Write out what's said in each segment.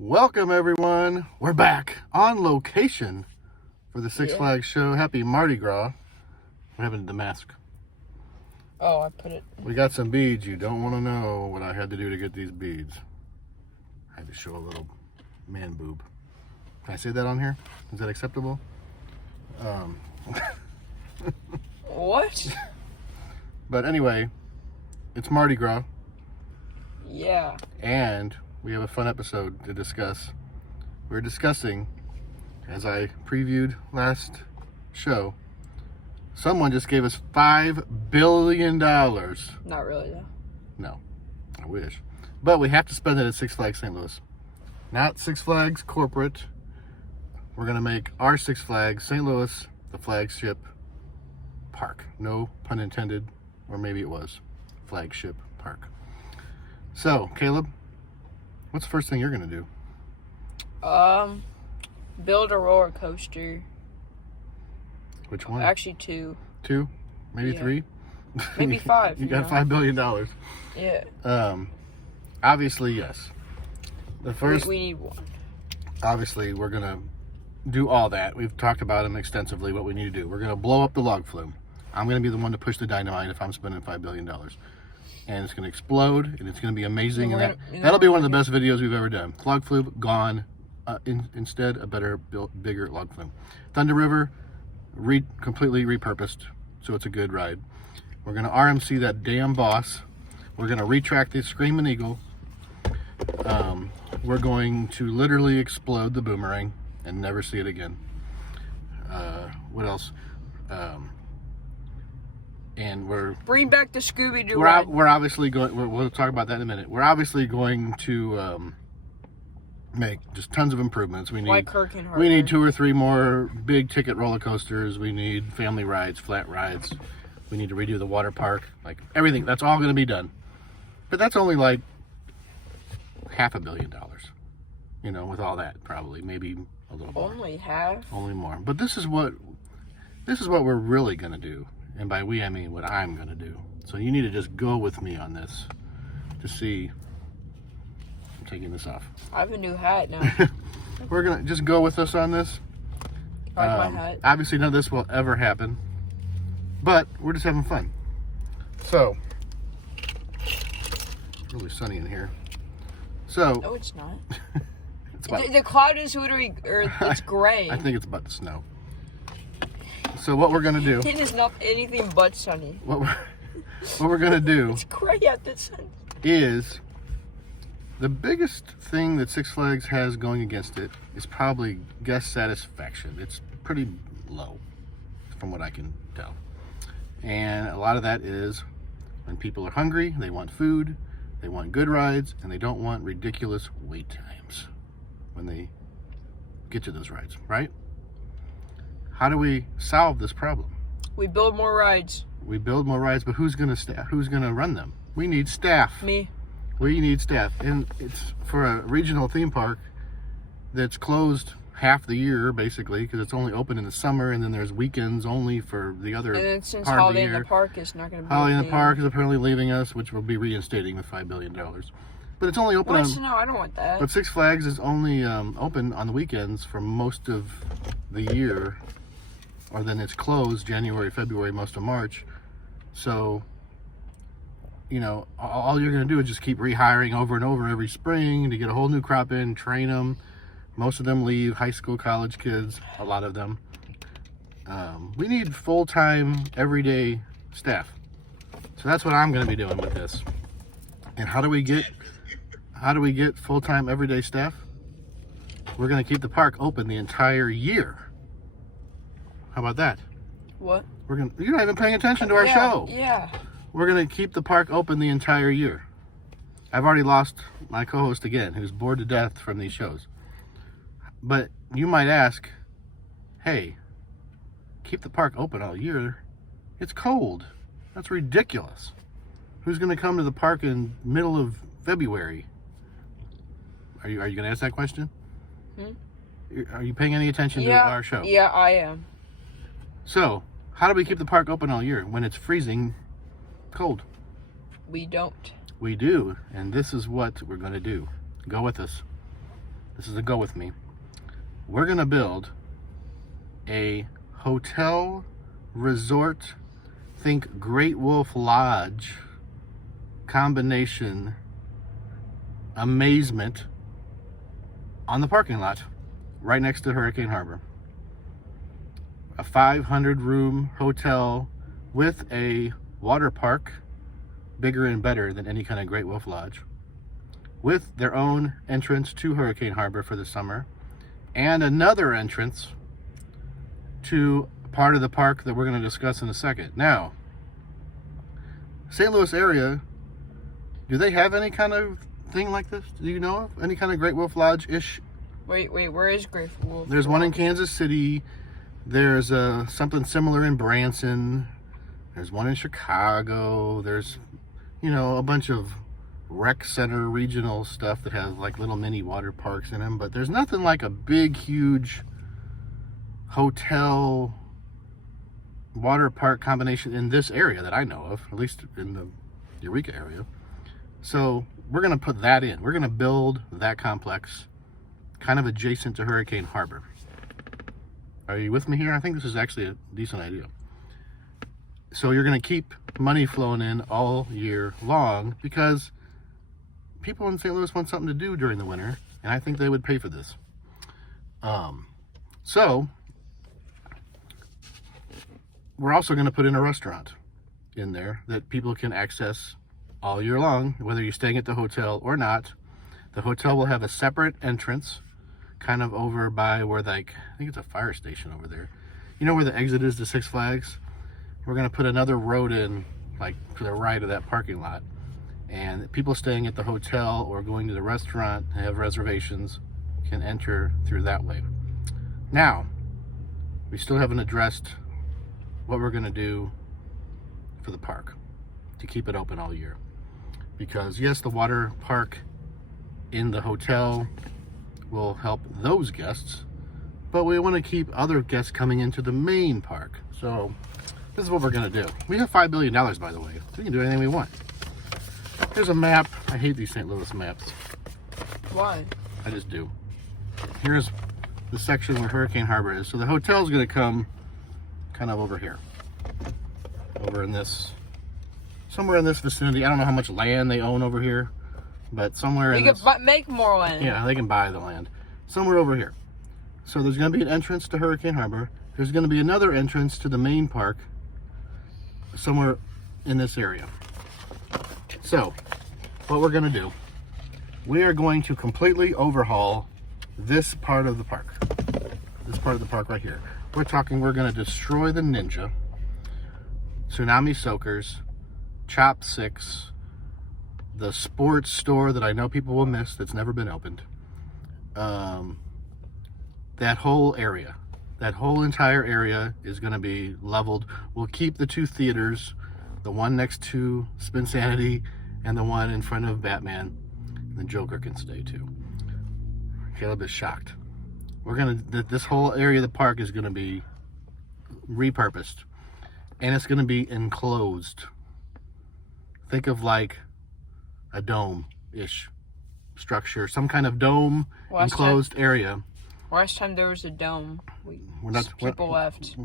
Welcome, everyone. We're back on location for the Six Flags show. Happy Mardi Gras. We're having the mask. Oh, I put it. We got some beads. You don't want to know what I had to do to get these beads. I had to show a little man boob. Can I say that on here? Is that acceptable? What? But anyway, it's Mardi Gras. Yeah. And we have a fun episode to discuss. We're discussing, as I previewed last show, someone just gave us $5 billion. Not really, though. No, I wish. But we have to spend it at Six Flags St. Louis. Not Six Flags corporate. We're going to make our Six Flags St. Louis the flagship park. No pun intended, or maybe it was. Flagship park. So, Caleb, what's the first thing you're going to do? Build a roller coaster. Which one? Actually, 2. 2? Maybe 3? Maybe 5. You got $5 billion. Yeah. Obviously, yes. The first, we need 1. obviously, we're going to do all that. We've talked about them extensively, what we need to do. We're going to blow up the log flume. I'm going to be the one to push the dynamite if I'm spending $5 billion. And it's going to explode, and it's going to be amazing. And that'll be one of the best videos we've ever done. Log flume, gone. Instead, a better, bigger log flume. Thunder River, completely repurposed, so it's a good ride. We're going to RMC that damn boss. We're going to retract the Screaming Eagle. We're going to literally explode the boomerang and never see it again. What else? And we're bring back the Scooby-Doo ride. We're obviously going. We'll talk about that in a minute. We're obviously going to make just tons of improvements. We need 2 or 3 more big ticket roller coasters. We need family rides, flat rides. We need to redo the water park. Like everything, that's all going to be done. But that's only like $500 million. You know, with all that, probably maybe a little more. Only half. Only more. But this is what we're really going to do. And by we, I mean what I'm going to do. So you need to just go with me on this to see. I'm taking this off. I have a new hat now. We're going to just go with us on this. My hat. Obviously, none of this will ever happen. But we're just having fun. So, it's really sunny in here. So. No, it's not. It's the cloud is literally, or it's gray. I think it's about to snow. So what we're gonna do? It is not anything but sunny. What we're gonna do? It's gray at the sun. Is the biggest thing that Six Flags has going against it is probably guest satisfaction. It's pretty low, from what I can tell, and a lot of that is when people are hungry, they want food, they want good rides, and they don't want ridiculous wait times when they get to those rides, right? How do we solve this problem? We build more rides. We build more rides, but who's gonna run them? We need staff. Me. We need staff, and it's for a regional theme park that's closed half the year basically because it's only open in the summer, and then there's weekends only for the other and then since part Holiday of the year. in the Park is not going to be. Holiday in the Park is apparently leaving us, which we'll be reinstating with $5 billion. But it's only open No, I don't want that. But Six Flags is only open on the weekends for most of the year. Or then it's closed January, February, most of March. So, you know, all you're going to do is just keep rehiring over and over every spring to get a whole new crop in, train them. Most of them leave, high school, college kids, a lot of them. We need full-time, everyday staff. So that's what I'm going to be doing with this. And how do we get full-time, everyday staff? We're going to keep the park open the entire year. How about that? What? You're not even paying attention to our show. Yeah. We're going to keep the park open the entire year. I've already lost my co-host again, who's bored to death from these shows. But you might ask, hey, keep the park open all year. It's cold. That's ridiculous. Who's going to come to the park in middle of February? Are you going to ask that question? Are you paying any attention to our show? Yeah, I am. So, how do we keep the park open all year when it's freezing cold? We don't. We do, and this is what we're going to do. Go with us. this is a go with me. We're going to build a hotel resort, think Great Wolf Lodge combination amazement on the parking lot right next to Hurricane Harbor. A 500-room hotel with a water park, bigger and better than any kind of Great Wolf Lodge, with their own entrance to Hurricane Harbor for the summer, and another entrance to part of the park that we're going to discuss in a second. Now, St. Louis area, do they have any kind of thing like this? Do you know of any kind of Great Wolf Lodge-ish? Wait, where is Great Wolf? There's one in Kansas City. There's something similar in Branson. There's one in Chicago. There's, a bunch of rec center regional stuff that has like little mini water parks in them. But there's nothing like a big, huge hotel water park combination in this area that I know of, at least in the Eureka area. So we're going to put that in. We're going to build that complex kind of adjacent to Hurricane Harbor. Are you with me here? I think this is actually a decent idea. So you're going to keep money flowing in all year long because people in St. Louis want something to do during the winter, and I think they would pay for this. So we're also going to put in a restaurant in there that people can access all year long, whether you're staying at the hotel or not. The hotel will have a separate entrance, kind of over by where, I think it's a fire station over there. You know where the exit is to Six Flags? We're going to put another road in, to the right of that parking lot. And people staying at the hotel or going to the restaurant and have reservations can enter through that way. Now, we still haven't addressed what we're going to do for the park to keep it open all year. Because yes, the water park in the hotel will help those guests, but we want to keep other guests coming into the main park. So this is what we're going to do. We have $5 billion, by the way. We can do anything we want. Here's a map. I hate these St. Louis maps. Why? I just do. Here's the section where Hurricane Harbor is. So the hotel's going to come kind of over here. Over in this, somewhere in this vicinity. I don't know how much land they own over here, but somewhere in this. They can make more land. Yeah, they can buy the land. Somewhere over here. So there's going to be an entrance to Hurricane Harbor. There's going to be another entrance to the main park somewhere in this area. So, what we're going to do, we are going to completely overhaul this part of the park. This part of the park right here. We're going to destroy the Ninja, Tsunami Soakers, Chop Six, the sports store that I know people will miss that's never been opened. That whole area, that whole entire area is going to be leveled. We'll keep the two theaters, the one next to Spinsanity and the one in front of Batman. The Joker can stay too. Caleb is shocked. This whole area of the park is gonna be repurposed, and it's gonna be enclosed. Think of like a dome-ish structure, some kind of dome enclosed area. Last time there was a dome, people left.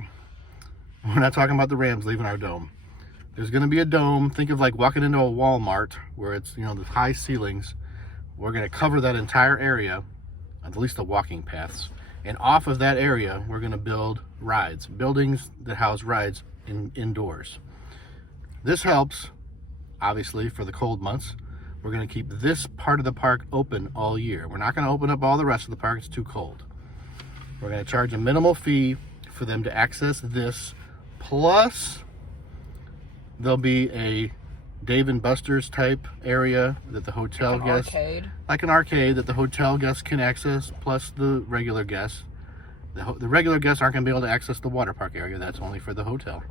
We're not talking about the Rams leaving our dome. There's going to be a dome. Think of like walking into a Walmart where it's, the high ceilings. We're going to cover that entire area, at least the walking paths. And off of that area, we're going to build rides, buildings that house rides indoors. This helps, obviously, for the cold months. We're going to keep this part of the park open all year. We're not going to open up all the rest of the park. It's too cold. We're going to charge a minimal fee for them to access this. Plus, there'll be a Dave & Buster's type area that the hotel guests... Arcade. Like an arcade that the hotel guests can access, plus the regular guests. The regular guests aren't going to be able to access the water park area. That's only for the hotel.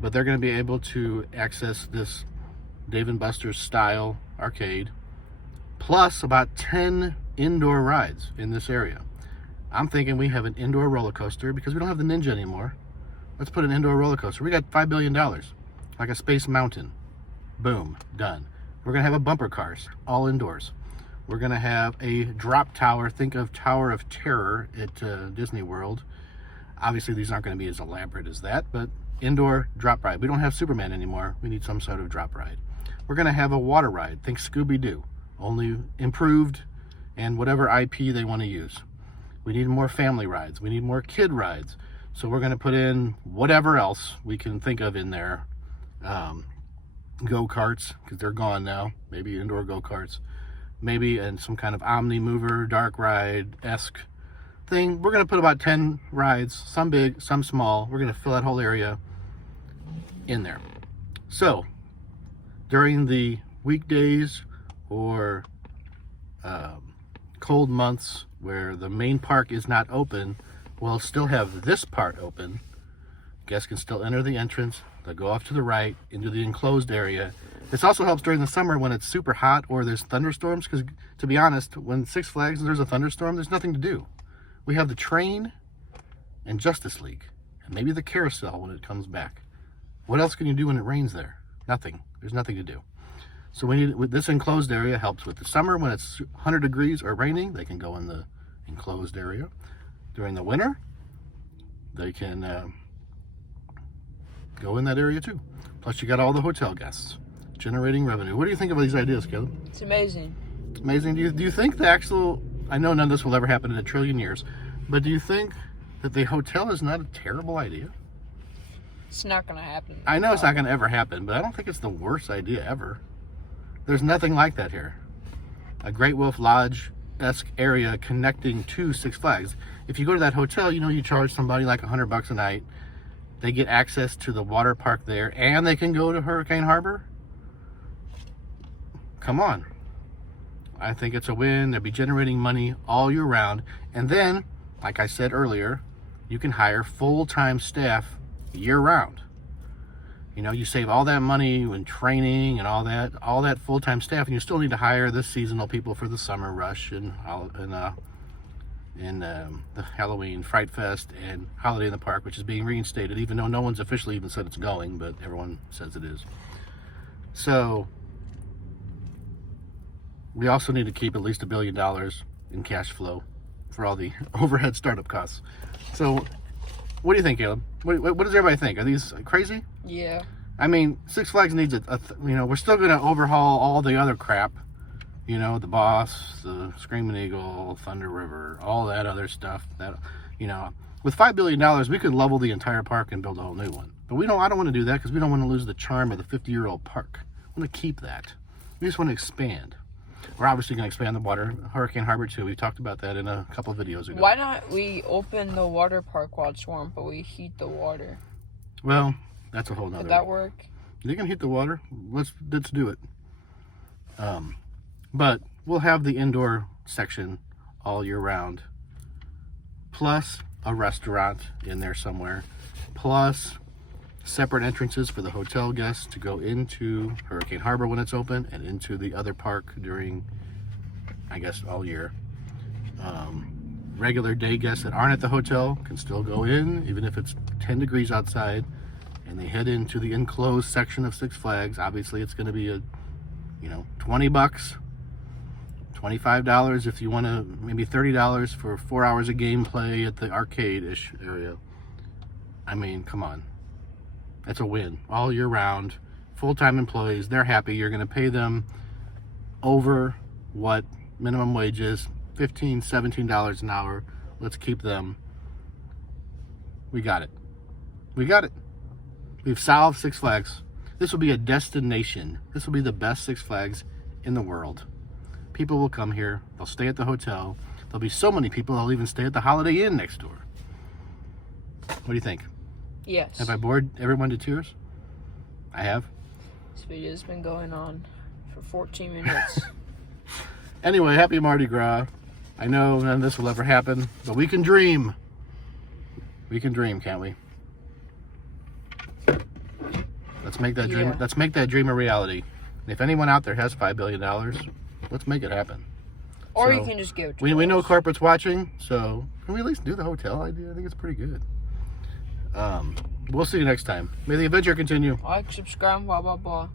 But they're going to be able to access this Dave & Buster's style arcade, plus about 10 indoor rides in this area. I'm thinking we have an indoor roller coaster because we don't have the Ninja anymore. Let's put an indoor roller coaster. We got $5 billion, like a Space Mountain. Boom, done. We're gonna have a bumper cars, all indoors. We're going to have a drop tower. Think of Tower of Terror at Disney World. Obviously, these aren't going to be as elaborate as that, but indoor drop ride. We don't have Superman anymore. We need some sort of drop ride. We're going to have a water ride. Think Scooby-Doo, only improved and whatever IP they want to use. We need more family rides. We need more kid rides. So we're going to put in whatever else we can think of in there. Go-karts, because they're gone now. Maybe indoor go-karts. Maybe in some kind of Omni Mover, dark ride-esque thing. We're going to put about 10 rides, some big, some small. We're going to fill that whole area in there. So, during the weekdays or cold months where the main park is not open, we'll still have this part open. Guests can still enter the entrance. They'll go off to the right into the enclosed area. This also helps during the summer when it's super hot or there's thunderstorms, because to be honest, when Six Flags there's a thunderstorm, there's nothing to do. We have the train and Justice League, and maybe the carousel when it comes back. What else can you do when it rains there? Nothing. There's nothing to do. So we need, with this enclosed area helps with the summer when it's 100 degrees or raining. They can go in the enclosed area. During the winter, they can go in that area too. Plus, you got all the hotel guests generating revenue. What do you think of these ideas, Caleb? It's amazing. Amazing. Do you think the actual? I know none of this will ever happen in a trillion years, but do you think that the hotel is not a terrible idea? It's not going to happen. I know it's not going to ever happen, but I don't think it's the worst idea ever. There's nothing like that here. A Great Wolf Lodge-esque area connecting to Six Flags. If you go to that hotel, you know you charge somebody like $100 a night. They get access to the water park there, and they can go to Hurricane Harbor. Come on. I think it's a win. They'll be generating money all year round. And then, like I said earlier, you can hire full-time staff year round. You know, you save all that money when training and all that full-time staff, and you still need to hire the seasonal people for the summer rush and the Halloween Fright Fest and Holiday in the Park, which is being reinstated, even though no one's officially even said it's going, but everyone says it is. So we also need to keep at least $1 billion in cash flow for all the overhead startup costs. So what do you think, Caleb? What does everybody think? Are these crazy? Yeah. I mean, Six Flags needs we're still going to overhaul all the other crap. You know, the Boss, the Screaming Eagle, Thunder River, all that other stuff. That, you know, with $5 billion, we could level the entire park and build a whole new one. But I don't want to do that because we don't want to lose the charm of the 50-year-old park. We want to keep that. We just want to expand. We're obviously going to expand the water. Hurricane Harbor too. We talked about that in a couple of videos ago. Why not we open the water park while it's warm, but we heat the water? Well, that's a whole nother. Would that work? You can heat the water. Let's do it. But we'll have the indoor section all year round. Plus a restaurant in there somewhere. Plus separate entrances for the hotel guests to go into Hurricane Harbor when it's open and into the other park during, I guess, all year. Regular day guests that aren't at the hotel can still go in, even if it's 10 degrees outside, and they head into the enclosed section of Six Flags. Obviously, it's going to be $20, $25 if you want to, maybe $30 for 4 hours of gameplay at the arcade-ish area. I mean, come on. That's a win all year round. Full-time employees, they're happy. You're going to pay them over what minimum wage is, $15, $17 an hour. Let's keep them. We got it. We got it. We've solved Six Flags. This will be a destination. This will be the best Six Flags in the world. People will come here. They'll stay at the hotel. There'll be so many people they'll even stay at the Holiday Inn next door. What do you think? Yes. Have I bored everyone to tears? I have. This video's been going on for 14 minutes. Anyway, happy Mardi Gras. I know none of this will ever happen, but we can dream. We can dream, can't we? Let's make that dream. Let's make that dream a reality. And if anyone out there has $5 billion, let's make it happen. Or you can just give it to we know corporate's watching, so can we at least do the hotel idea? I think it's pretty good. We'll see you next time. May the adventure continue. Like, subscribe, blah, blah, blah.